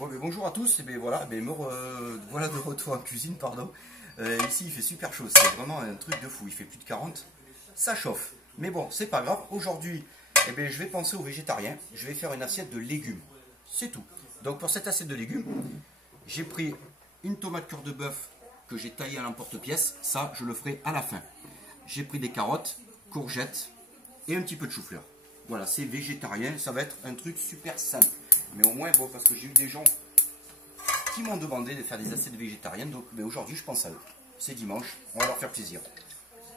Bon, mais bonjour à tous, et bien voilà, voilà de retour en cuisine, pardon. Ici il fait super chaud, c'est vraiment un truc de fou, il fait plus de 40, ça chauffe. Mais bon, c'est pas grave, aujourd'hui je vais penser aux végétariens, je vais faire une assiette de légumes, c'est tout. Donc pour cette assiette de légumes, j'ai pris une tomate cœur de bœuf que j'ai taillée à l'emporte-pièce, ça je le ferai à la fin. J'ai pris des carottes, courgettes et un petit peu de chou-fleur. Voilà, c'est végétarien, ça va être un truc super simple. Mais au moins, bon, parce que j'ai eu des gens qui m'ont demandé de faire des assiettes végétariennes, donc aujourd'hui je pense à eux. C'est dimanche, on va leur faire plaisir.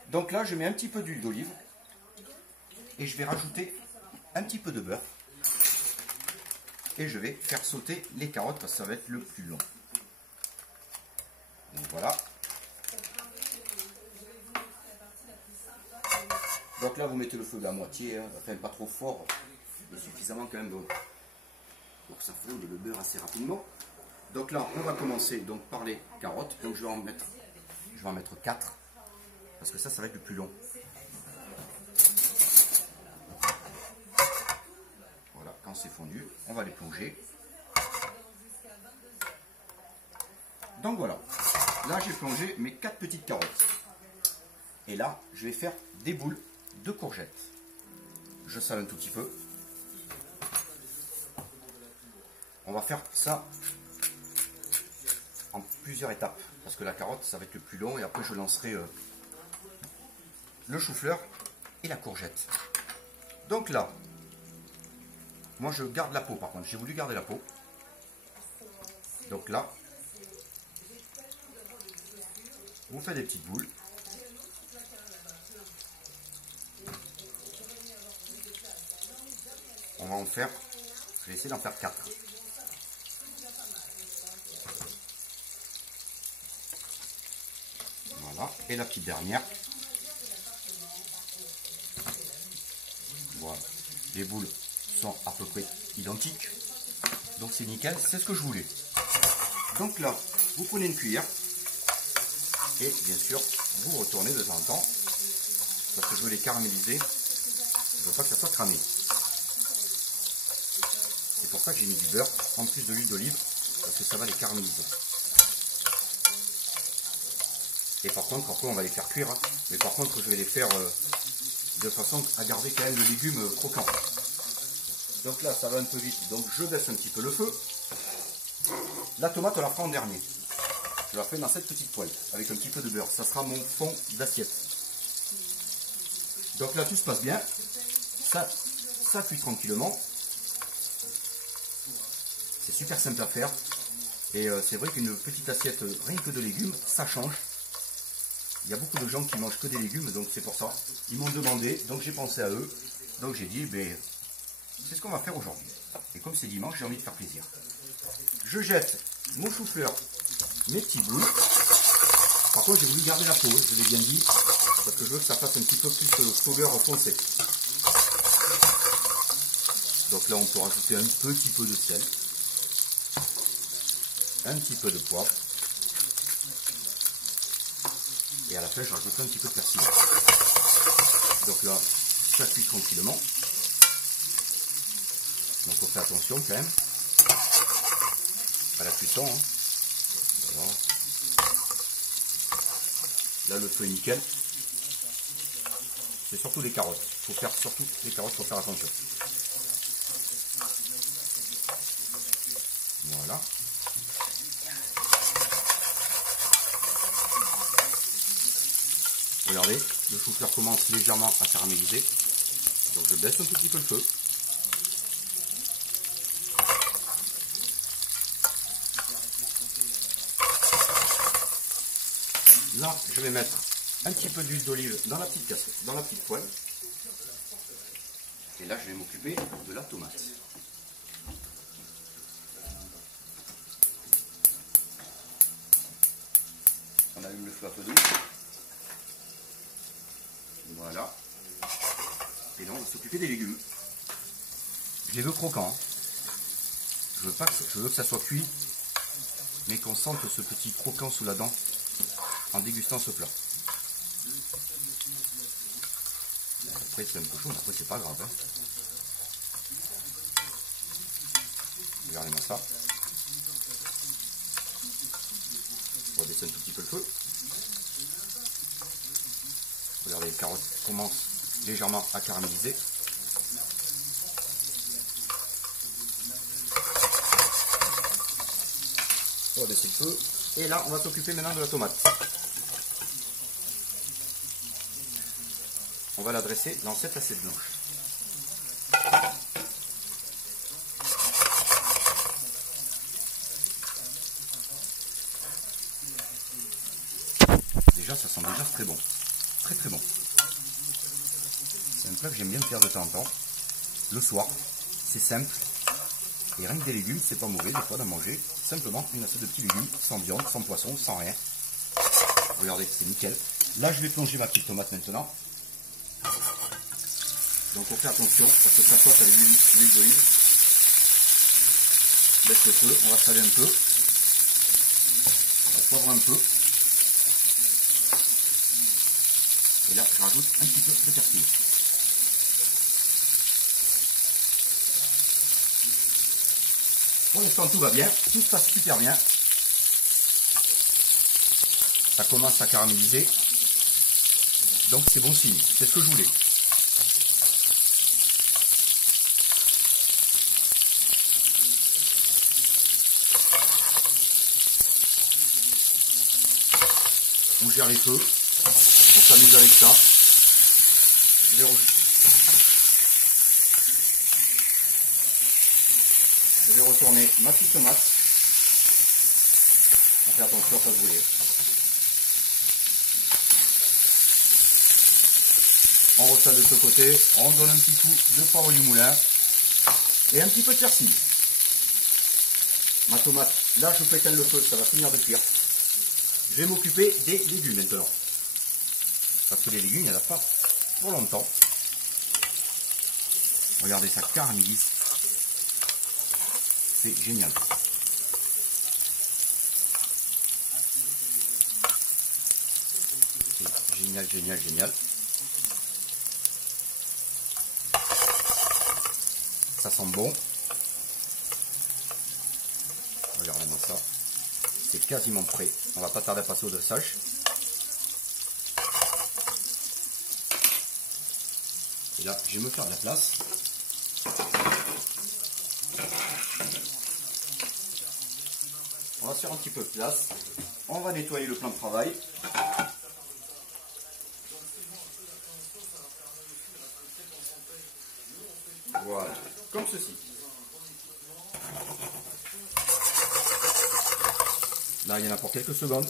Donc là, je mets un petit peu d'huile d'olive et je vais rajouter un petit peu de beurre. Et je vais faire sauter les carottes parce que ça va être le plus long. Donc voilà. Donc là, vous mettez le feu de la moitié, hein, enfin pas trop fort, mais suffisamment quand même pour que ça fonde le beurre assez rapidement. Donc là, on va commencer donc par les carottes. Donc je vais en mettre 4 parce que ça va être le plus long. Voilà, quand c'est fondu, on va les plonger. Donc voilà, là j'ai plongé mes 4 petites carottes. Et là, je vais faire des boules de courgettes. Je sale un tout petit peu. On va faire ça en plusieurs étapes parce que la carotte ça va être le plus long et après je lancerai le chou-fleur et la courgette. Donc là, moi je garde la peau par contre, j'ai voulu garder la peau. Donc là, vous faites des petites boules. On va en faire, je vais essayer d'en faire 4. Voilà, et la petite dernière. Voilà, les boules sont à peu près identiques. Donc c'est nickel, c'est ce que je voulais. Donc là, vous prenez une cuillère. Et bien sûr, vous retournez de temps en temps. Parce que je veux les caraméliser. Je ne veux pas que ça soit cramé. C'est pour ça que j'ai mis du beurre en plus de l'huile d'olive. Parce que ça va les caraméliser. Et par contre, après on va les faire cuire. Hein. Mais par contre, je vais les faire de façon à garder quand même le légume croquant. Donc là, ça va un peu vite. Donc je baisse un petit peu le feu. La tomate, on la fera en dernier. Je la fais dans cette petite poêle avec un petit peu de beurre. Ça sera mon fond d'assiette. Donc là, tout se passe bien. Ça cuit tranquillement. C'est super simple à faire. Et c'est vrai qu'une petite assiette rien que de légumes, ça change. Il y a beaucoup de gens qui mangent que des légumes, donc c'est pour ça. Ils m'ont demandé, donc j'ai pensé à eux. Donc j'ai dit, c'est ce qu'on va faire aujourd'hui. Et comme c'est dimanche, j'ai envie de faire plaisir. Je jette mon chou-fleur, mes petits boules. Par contre, j'ai voulu garder la peau, je l'ai bien dit, parce que je veux que ça fasse un petit peu plus couleur foncée. Donc là, on peut rajouter un petit peu de sel, un petit peu de poivre. Et à la fin, je rajouterai un petit peu de persil. Donc là, ça cuit tranquillement. Donc on fait attention quand même à la cuisson. Hein. Voilà. Là, le feu est nickel. C'est surtout les carottes. Il faut faire surtout les carottes, il faut faire attention. Voilà. Regardez, le chou-fleur commence légèrement à caraméliser. Donc je baisse un tout petit peu le feu. Là, je vais mettre un petit peu d'huile d'olive dans la petite casserole, dans la petite poêle. Et là, je vais m'occuper de la tomate. On allume le feu à feu doux. Voilà. Et là, on va s'occuper des légumes. Je les veux croquants. Hein. Je veux que ça soit cuit, mais qu'on sente ce petit croquant sous la dent en dégustant ce plat. Après, c'est un peu chaud, mais après, c'est pas grave. Hein. Regardez-moi ça. baisser un tout petit peu le feu. Regardez, les carottes commencent légèrement à caraméliser. On va baisser le feu. Et là, on va s'occuper maintenant de la tomate. On va la dresser dans cette assiette blanche. Déjà, ça sent déjà très bon. Très très bon. C'est un plat que j'aime bien faire de temps en temps. Le soir, c'est simple. Et rien que des légumes, c'est pas mauvais des fois d'en manger. Simplement une assiette de petits légumes, sans viande, sans poisson, sans rien. Regardez, c'est nickel. Là, je vais plonger ma petite tomate maintenant. Donc on fait attention parce que ça saute avec l'huile d'olive. Baisse le feu, on va saler un peu. On va poivrer un peu. Et là, je rajoute un petit peu de persil. Pour l'instant, tout va bien, tout se passe super bien. Ça commence à caraméliser. Donc c'est bon signe, c'est ce que je voulais. On gère les feux, on s'amuse avec ça. Je vais retourner ma petite tomate. On fait attention à ne pas brûler. On ressale de ce côté, on donne un petit coup de poivre du moulin et un petit peu de persil. Ma tomate, là je peux éteindre le feu, ça va finir de cuire. Je vais m'occuper des légumes maintenant. Parce que les légumes, il n'y en a pas pour longtemps. Regardez, ça caramélise. C'est génial. C'est génial, génial, génial. Ça sent bon. Regardez-moi ça. C'est quasiment prêt. On va pas tarder à passer au dressage. Et là, je vais me faire de la place. On va se faire un petit peu de place. On va nettoyer le plan de travail. Voilà, comme ceci. Là, il y en a pour quelques secondes.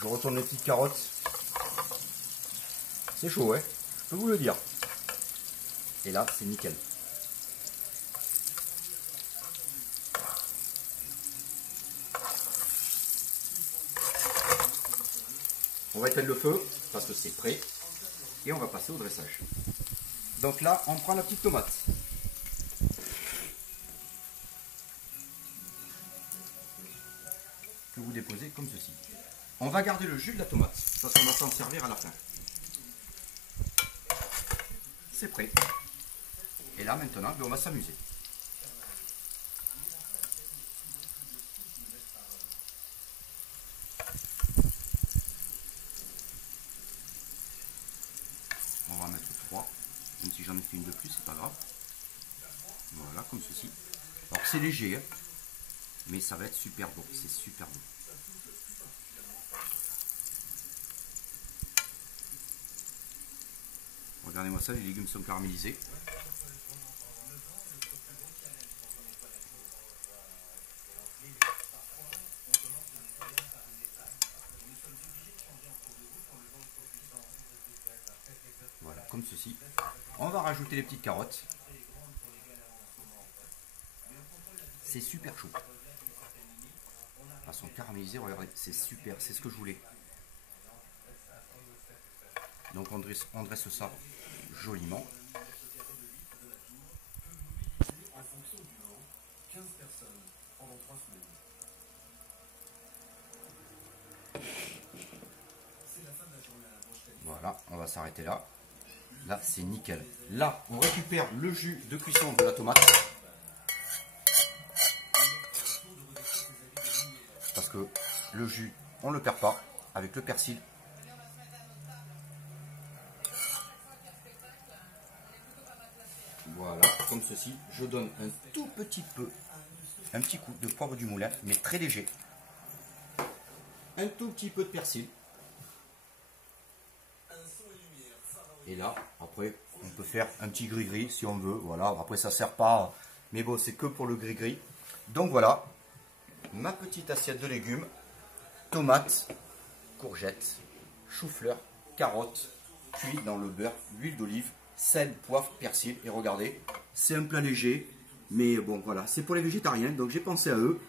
Je retourne les petites carottes. C'est chaud, ouais, je peux vous le dire. Et là, c'est nickel. On va éteindre le feu parce que c'est prêt. Et on va passer au dressage. Donc là, on prend la petite tomate. Que vous déposez comme ceci. On va garder le jus de la tomate parce qu'on va s'en servir à la fin. C'est prêt. Et là maintenant, on va s'amuser. On va en mettre 3. Même si j'en ai fait une de plus, c'est pas grave. Voilà, comme ceci. Alors c'est léger, hein, mais ça va être super bon. C'est super bon. Regardez-moi ça, les légumes sont caramélisés. Voilà, comme ceci. On va rajouter les petites carottes. C'est super chaud. Elles sont caramélisées, regardez, c'est super, c'est ce que je voulais. Donc on dresse ça joliment. Voilà, on va s'arrêter là. Là, c'est nickel. Là, on récupère le jus de cuisson de la tomate. Parce que le jus, on ne le perd pas avec le persil. Voilà, comme ceci. Je donne un tout petit peu, un petit coup de poivre du moulin, mais très léger. Un tout petit peu de persil. Et là, après, on peut faire un petit gris-gris si on veut. Voilà, après ça sert pas, mais bon, c'est que pour le gris-gris. Donc voilà, ma petite assiette de légumes, tomates, courgettes, chou-fleur, carottes, cuit dans le beurre, l'huile d'olive, sel, poivre, persil. Et regardez, c'est un plat léger, mais bon, voilà, c'est pour les végétariens, donc j'ai pensé à eux.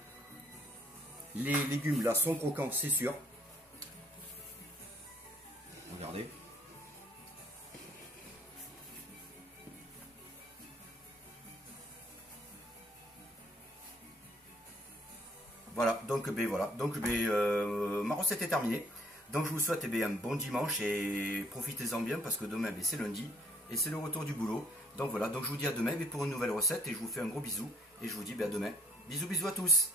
Les légumes là sont croquants, c'est sûr. Regardez. Voilà, donc ma recette est terminée. Donc je vous souhaite un bon dimanche et profitez-en bien parce que demain c'est lundi et c'est le retour du boulot. Donc voilà, donc je vous dis à demain pour une nouvelle recette et je vous fais un gros bisou et je vous dis à demain. Bisous bisous à tous.